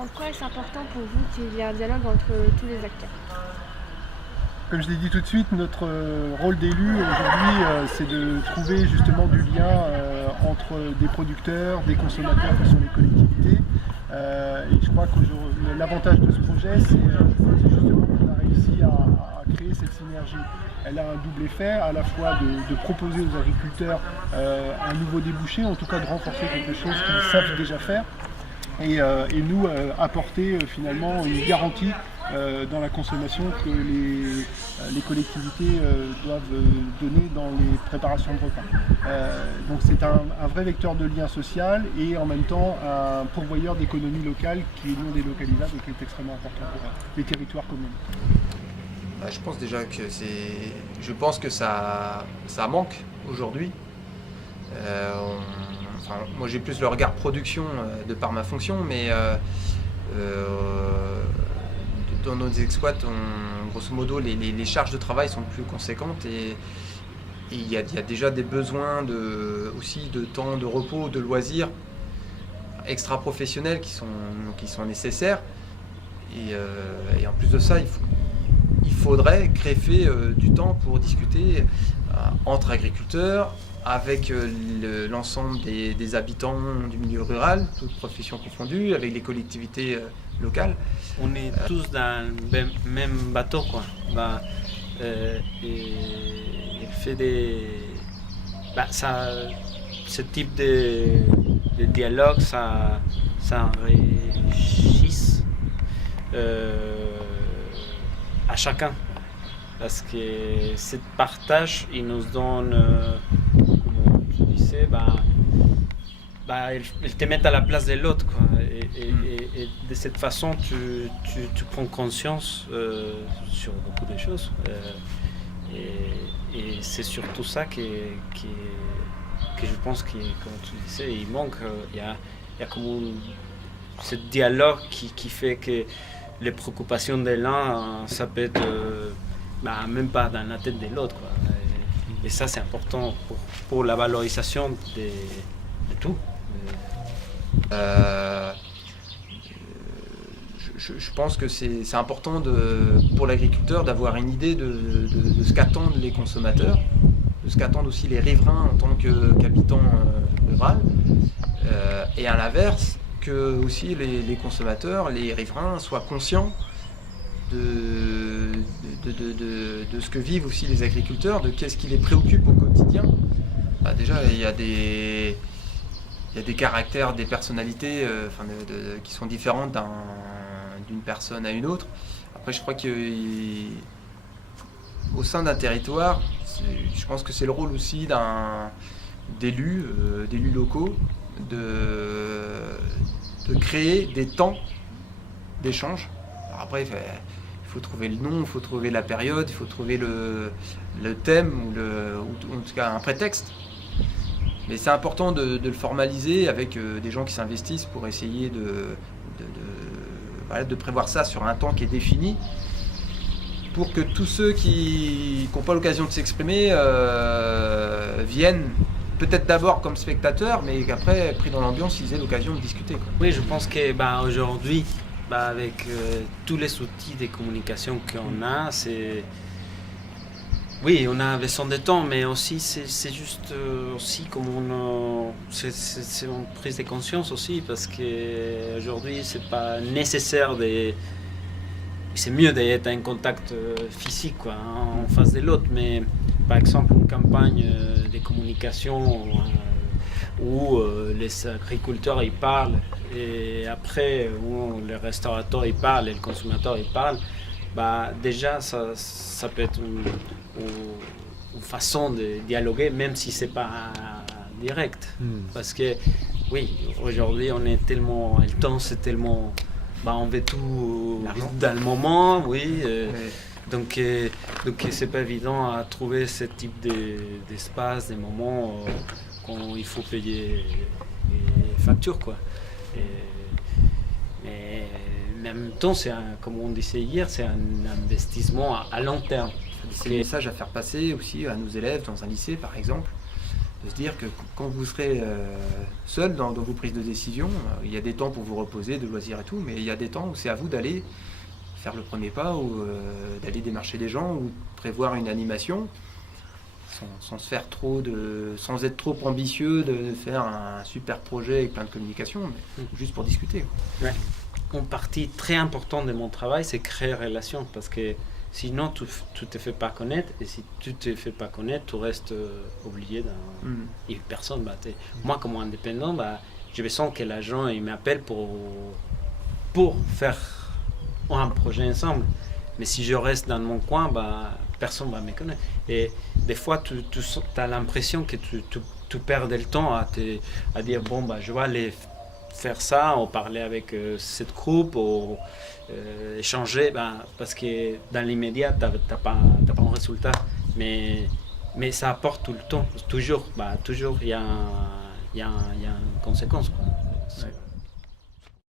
En quoi est-ce important pour vous qu'il y ait un dialogue entre tous les acteurs? Comme je l'ai dit tout de suite, notre rôle d'élu aujourd'hui, c'est de trouver justement du lien entre des producteurs, des consommateurs qui sont les collectivités. Et je crois que l'avantage de ce projet, c'est justement qu'on a réussi à créer cette synergie. Elle a un double effet, à la fois de proposer aux agriculteurs un nouveau débouché, en tout cas de renforcer quelque chose qu'ils savent déjà faire, et nous apporter finalement une garantie dans la consommation que les collectivités doivent donner dans les préparations de repas. Donc c'est un vrai vecteur de lien social et en même temps un pourvoyeur d'économie locale qui est non délocalisable et qui est extrêmement important pour les territoires communs. Je pense déjà que je pense que ça manque aujourd'hui. Moi j'ai plus le regard production de par ma fonction, mais dans nos exploits, grosso modo, les charges de travail sont plus conséquentes et il y a déjà des besoins aussi de temps de repos, de loisirs extra-professionnels qui sont nécessaires. Et en plus de ça, il faudrait greffer du temps pour discuter entre agriculteurs, avec l'ensemble des habitants du milieu rural, toutes professions confondues, avec les collectivités locales. On est tous dans le même bateau, quoi. Et il fait ce type de dialogue, ça enrichisse à chacun. Parce que ce partage, il nous donne, comme tu disais, il te met à la place de l'autre, quoi. Et de cette façon, tu prends conscience sur beaucoup de choses. Et c'est surtout ça que je pense que, comme tu disais, il manque. Il y a comme ce dialogue qui fait que les préoccupations de l'un, ça peut être même pas dans la tête de l'autre, quoi. Et ça, c'est important pour la valorisation de tout. Je pense que c'est important pour l'agriculteur d'avoir une idée de ce qu'attendent les consommateurs, de ce qu'attendent aussi les riverains en tant qu'habitants ruraux, et à l'inverse, que aussi les consommateurs, les riverains soient conscients de ce que vivent aussi les agriculteurs, de qu'est-ce qui les préoccupe au quotidien. Déjà, il y a des caractères, des personnalités qui sont différentes d'une personne à une autre. Après, je crois qu'au sein d'un territoire, je pense que c'est le rôle aussi d'élus locaux, de créer des temps d'échange. Alors après, il faut trouver le nom, il faut trouver la période, il faut trouver le thème ou en tout cas un prétexte. Mais c'est important de le formaliser avec des gens qui s'investissent pour essayer de prévoir ça sur un temps qui est défini, pour que tous ceux qui n'ont pas l'occasion de s'exprimer viennent peut-être d'abord comme spectateurs, mais qu'après, pris dans l'ambiance, ils aient l'occasion de discuter, quoi. Oui, je pense que aujourd'hui, avec tous les outils de communication qu'on a, oui, on a besoin de temps, mais aussi c'est juste aussi comme c'est une prise de conscience aussi, parce qu'aujourd'hui c'est pas nécessaire c'est mieux d'être en contact physique, quoi, en face de l'autre, mais par exemple une campagne de communication où les agriculteurs ils parlent et après où les restaurateurs ils parlent et le consommateur il parle, déjà ça peut être une façon de dialoguer, même si c'est pas direct. Parce que oui, aujourd'hui on est tellement, le temps c'est tellement, on veut tout dans le moment, oui. Donc c'est pas évident à trouver ce type d'espace, des moments quand il faut payer les factures, quoi. Mais en même temps, comme on disait hier, c'est un investissement à long terme. C'est le message à faire passer aussi à nos élèves dans un lycée, par exemple. de se dire que quand vous serez seul dans vos prises de décision, il y a des temps pour vous reposer, de loisirs et tout, mais il y a des temps où c'est à vous d'aller faire le premier pas, ou d'aller démarcher des gens, ou prévoir une animation, sans sans être trop ambitieux, de faire un super projet avec plein de communication, mais juste pour discuter. Ouais. Une partie très importante de mon travail, c'est créer relation, parce que sinon tu te fais pas connaître, et si tu te fais pas connaître, tu restes oublié et personne. Moi, comme indépendant, j'ai besoin que l'agent il m'appelle pour faire un projet ensemble. Mais si je reste dans mon coin, personne va me connaître. Et des fois, tu as l'impression que tu perds le temps à dire bon, je vais aller faire ça, ou parler avec cette groupe, ou échanger, parce que dans l'immédiat, tu n'as pas un résultat. Mais ça apporte tout le temps. Toujours, il y a une conséquence, quoi.